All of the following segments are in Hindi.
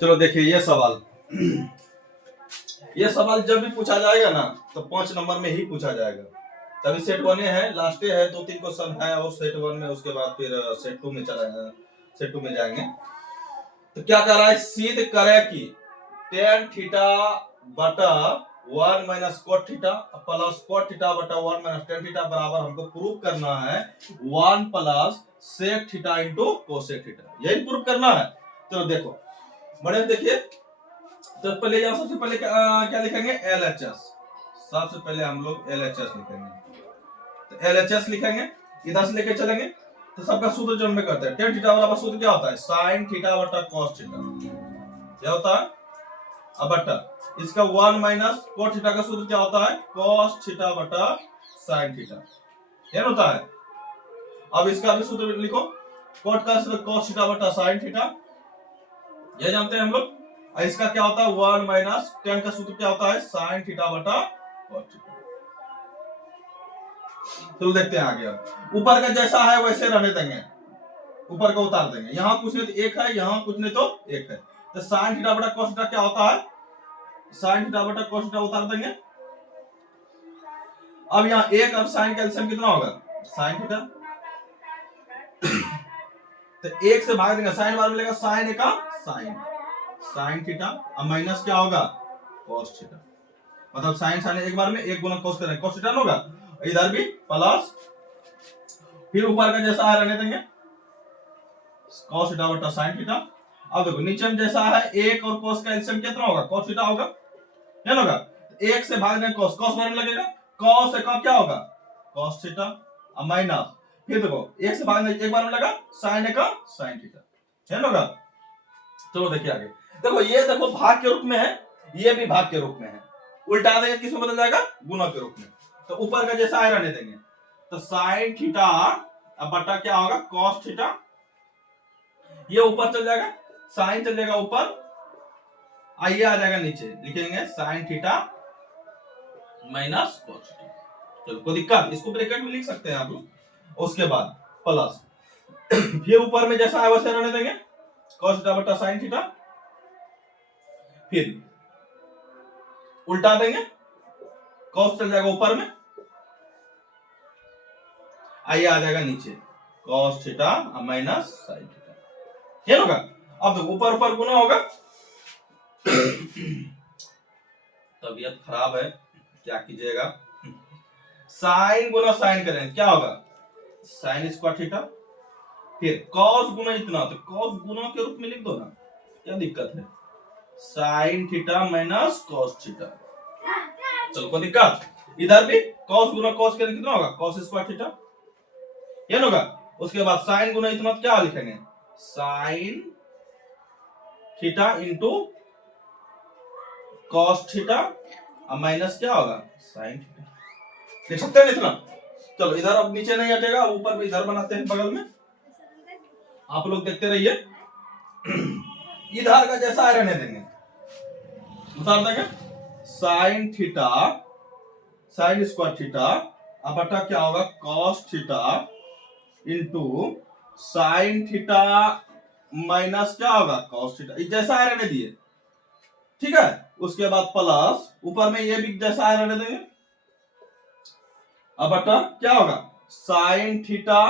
चलो देखिए ये सवाल ये सवाल जब भी पूछा जाएगा ना तो 5 नंबर में ही पूछा जाएगा। तभी सेट 1 है, लास्ट है, 2-3 क्वेश्चन है और सेट 1 में, उसके बाद फिर सेट 2 में सेट 2 में जाएंगे। तो क्या कर रहा है, सिद्ध करे कि tan थीटा बटा 1 minus cot theta plus cot theta बटा 1 माइनस tan थीटा बराबर हमको प्रूव करना है 1 plus sec theta into cosec theta, यही प्रूव करना है। चलो देखो बड़े देखिए, तो पहले यहाँ सबसे पहले क्या लिखेंगे, LHS। सबसे पहले हम लोग LHS लिखेंगे, तो LHS लिखेंगे, इधर से लेके चलेंगे। तो सबका सूत्र जो हम करते हैं, tan थीटा बराबर सूत्र क्या होता है, sin थीटा बटा cos थीटा, क्या होता है, अब बटा इसका 1 माइनस cot थीटा का सूत्र क्या होता है, cos थीटा बटा sin थीटा, ये होता है। अब इसका भी सूत्र लिखो, cot का सूत्र cos थीटा बटा sin थीटा, ये जानते हैं हम लोग। इसका क्या होता है 1 माइनस tan का सूत्र क्या होता है, sin थीटा बटा cos थीटा। चलो देखते हैं आगे। ऊपर का जैसा है वैसे रहने देंगे, ऊपर का उतार देंगे, यहाँ कुछ नहीं तो एक है, यहाँ कुछ नहीं तो एक है। तो sin थीटा बटा cos थीटा क्या होता है, sin थीटा बटा cos थीटा उतार देंगे। अब यहाँ एक और sin का एलसीएम कितना होगा, sin थीटा, तो एक से भाग देंगे, sin बार मिलेगा sin का sin थीटा, अब माइनस क्या होगा cos थीटा, मतलब sin एक बार में एक गुना cos करेंगे, cos थीटा होगा, इधर भी प्लस, फिर ऊपर का जैसा रहने देंगे cos थीटा बटा sin थीटा। अब देखो नीचे में जैसा है एक और cos का एलसीएम कितना होगा, cos थीटा होगा, क्या होगा, एक से भाग देंगे cos बार में लगेगा, cos का क्या होगा cos थीटा, अब माइनस, फिर देखो एक से भाग देंगे एक बार में लगा sin का sin थीटा, है ना। चलो देखिए आगे, देखो ये देखो भाग के रूप में है, ये भी भाग के रूप में है, उल्टा देंगे किसमें बदल जाएगा, गुना के रूप में। तो ऊपर का जैसा है रहने देंगे, तो sin थीटा अब बटा क्या होगा cos थीटा, ये ऊपर चल जाएगा, sin चल जाएगा ऊपर, आइए आ जाएगा नीचे, लिखेंगे sin theta minus cos theta. चलो कोई दिक्कत, इसको ब्रैकेट में लिख सकते हैं आप लोग। उसके बाद प्लस फिर ऊपर में जैसा है वैसे रहने देंगे, cos थीटा बटा sin थीटा, फिर उल्टा देंगे, cos चल जाएगा ऊपर में, आइए आ जाएगा नीचे cos theta minus sin theta, क्या होगा। अब देखो ऊपर ऊपर गुना होगा, तबीयत खराब है क्या कीजिएगा, साइन गुना साइन करें क्या होगा साइन स्क्वायर थीटा, फिर cos गुना इतना, तो cos गुना के रूप में लिख दो ना, क्या दिक्कत है, sine theta minus cos theta. चलो कोई दिक्कत, इधर भी cos गुना cos के कितना होगा cos स्क्वायर थीटा, ये होगा। उसके बाद साइन गुना इतना क्या लिखेंगे, sine theta into cos theta, अब माइनस क्या होगा साइन थीटा, देख सकते हैं इतना। चलो इधर अब नीचे नहीं हटेगा, ऊपर भी इधर बनाते हैं बगल में, आप लोग देखते रहिए। इधर का जैसा रहने देंगे, उतार देंगे sine theta sine square theta, अब बटा क्या होगा cos theta into sine theta minus क्या होगा cos थीटा, जैसा रहने दिए, ठीक है। उसके बाद प्लस ऊपर में ये भी जैसा रहने देंगे, अब बटा क्या होगा साइन थीटा,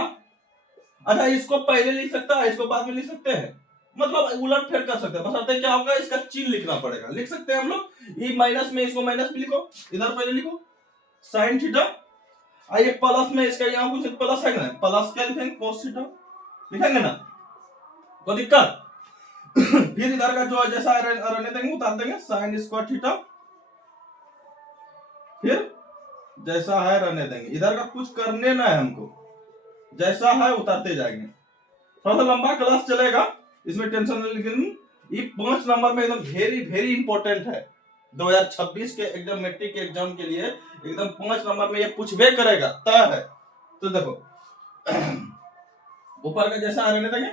अच्छा इसको पहले लिख सकता है, इसको बाद में लिख सकते हैं, मतलब उलट फेर कर सकते हैं, बस क्या होगा इसका चिन्ह लिखना पड़ेगा, लिख सकते हैं हम लोग, ये माइनस में इसको माइनस में लिखो, इधर पहले लिखो साइन थीटा, आइए प्लस में इसका यहाँ कुछ प्लस है ना, प्लस क्या लिखेंगे cos थीटा लिखेंगे ना, कोई दिक्कत। फिर इधर का जो जैसा रहने देंगे उतार देंगे साइन स्क्वायर थीटा, फिर जैसा है रहने देंगे, इधर का कुछ करने ना है हमको, जैसा है उतारते जाएंगे। थोड़ा सा लंबा क्लास चलेगा, इसमें टेंशन नहीं, लेकिन ये 5 नंबर में एकदम वेरी वेरी इंपॉर्टेंट है, 2026 के एकदम मैट्रिक के एग्जाम के लिए एकदम 5 नंबर में ये पूछबे करेगा, तय है। तो देखो ऊपर का जैसा रहने देंगे,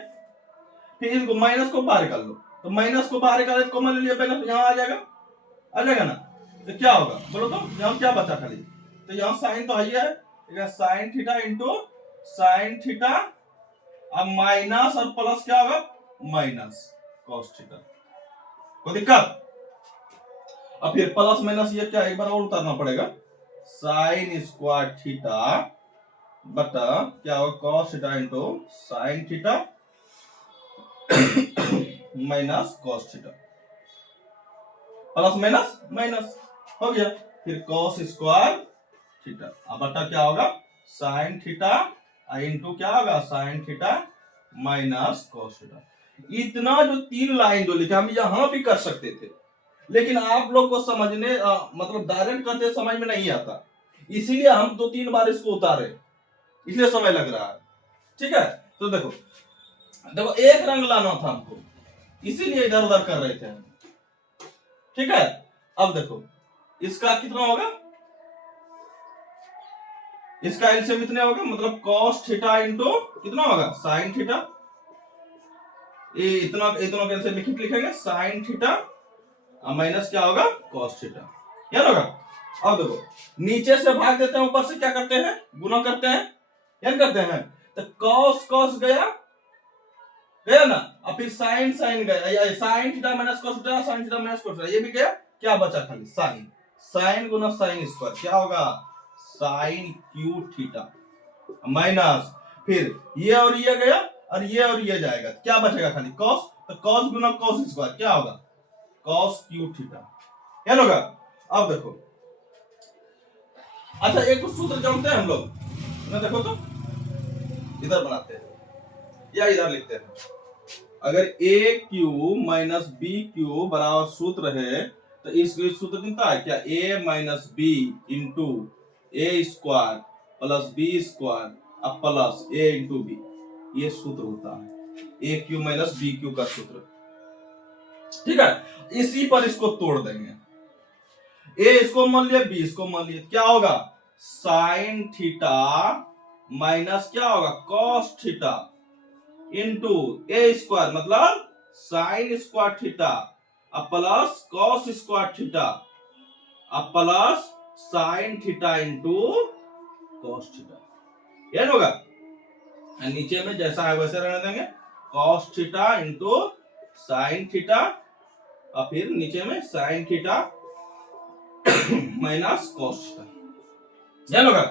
फिर इनको माइनस को बाहर कर लो, तो माइनस को बाहर निकाले तो कॉमन ले लिया, पहले यहाँ आ जाएगा ना, तो क्या होगा बोलो तो, यहाँ क्या बचा खाली, तो यहाँ साइन तो है, sine theta into sine theta, अब माइनस और प्लस क्या होगा माइनस cos थीटा, कोई दिक्कत? अब फिर प्लस माइनस ये क्या एक बार और उतारना पड़ेगा, साइन स्क्वायर थीटा बटा क्या होगा cos theta into sine theta minus cos theta, plus minus minus हो गया, फिर कॉस स्क्वायर थीटा अब बटा क्या होगा साइन थीटा इंटू क्या होगा sine theta minus cos theta. इतना जो 3 लाइन जो लिखा हम यहां भी कर सकते थे, लेकिन आप लोग को समझने मतलब डायरेक्ट करते समझ में नहीं आता, इसीलिए हम 2-3 बार इसको उतारे, इसलिए समय लग रहा है। ठीक है, तो देखो देखो एक रंग लाना था हमको, इसीलिए इधर उधर कर रहे थे। ठीक है, अब देखो इसका कितना होगा, इसका एलसीएम इतने होगा, मतलब cos थीटा इंटू कितना होगा sin थीटा, ये इतना इतना कैसे लिखेंगे sin थीटा माइनस क्या होगा cos थीटा, याद होगा। अब देखो नीचे से भाग देते हैं, ऊपर से क्या करते हैं गुना करते हैं, याद करते हैं, तो cos cos गया गया ना, अब फिर sin sin गया, sin theta minus cos theta sin theta minus cos theta, ये भी गया, क्या बचा खाली sin, sin गुना sin स्क्वायर क्या होगा साइन क्यू थीटा माइनस फिर ये और ये गया और ये जाएगा, क्या बचेगा खाली cos, तो cos गुना cos स्क्वायर क्या होगा cos क्यू थीटा, क्या होगा। अब देखो अच्छा एक सूत्र जानते हैं हम लोग, ना देखो तो इधर बनाते हैं या इधर लिखते हैं, अगर ए क्यू माइनस बी क्यू बराबर सूत्र है तो इस सूत्र कितना है क्या a minus B into A square plus B square अब प्लस ए इंटू बी, ये सूत्र होता है A cube minus B cube का सूत्र। ठीक है, इसी पर इसको तोड़ देंगे, ए इसको मान लिया बी इसको मान लिया, क्या होगा साइन थीटा माइनस क्या होगा cos theta into A square मतलब साइन स्क्वायर थीटा अब प्लस कॉस स्क्वायर थीटा अब plus sine theta into cos theta, याद होगा। नीचे में जैसा है वैसे रहने देंगे cos theta into sine theta और फिर नीचे में sine theta minus cos theta, याद होगा।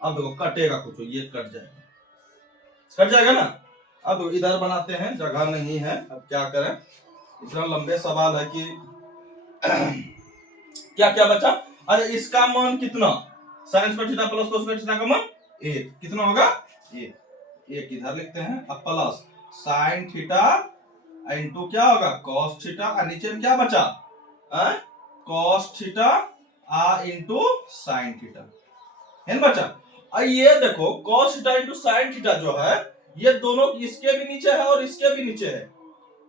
अब देखो कटेगा कुछ, ये कट जाएगा ना। अब इधर बनाते हैं, जगह नहीं है, अब क्या करें, इतना लंबे सवाल है कि क्या क्या बचा, अरे इसका मान कितना sine square theta plus cos square theta का मान 1 कितना होगा 1 इधर लिखते हैं, अब प्लस साइन थीटा इंटू क्या होगा कॉस थीटा और नीचे में क्या बचा cos theta into sine theta है ना बचा। और ये देखो cos theta into sine theta जो है ये दोनों इसके भी नीचे है और इसके भी नीचे है,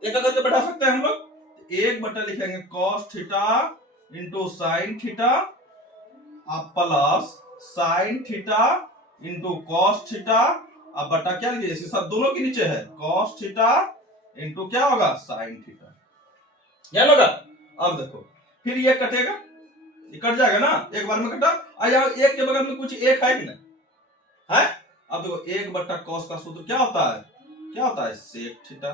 एक करके बैठा सकते हैं हम लोग, एक बटा लिखेंगे cos theta into sine theta plus sine theta into cos theta अब बटा क्या लिखिए इसके साथ दोनों के नीचे है कॉस थीटा इंटू क्या होगा साइन थीटा, याद होगा। अब देखो फिर ये कटेगा, ये कट जाएगा ना, एक बार में कटा, और यहाँ एक के बगल में कुछ एक है कि नहीं है। अब देखो एक बट्टा कॉस का सूत्र क्या होता है सेक थीटा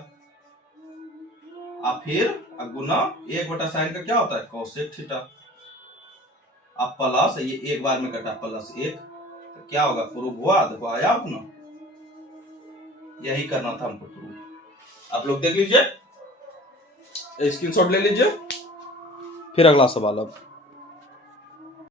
अब फिर गुना एक बटा साइन का क्या होता है कोसेक थीटा अब प्लस ये एक बार में कटा प्लस 1 तो क्या होगा प्रूव हुआ, देखो आया अपना, यही करना था हमको प्रूव। आप लोग देख लीजिए, स्क्रीनशॉट ले लीजिए, फिर अगला सवाल अब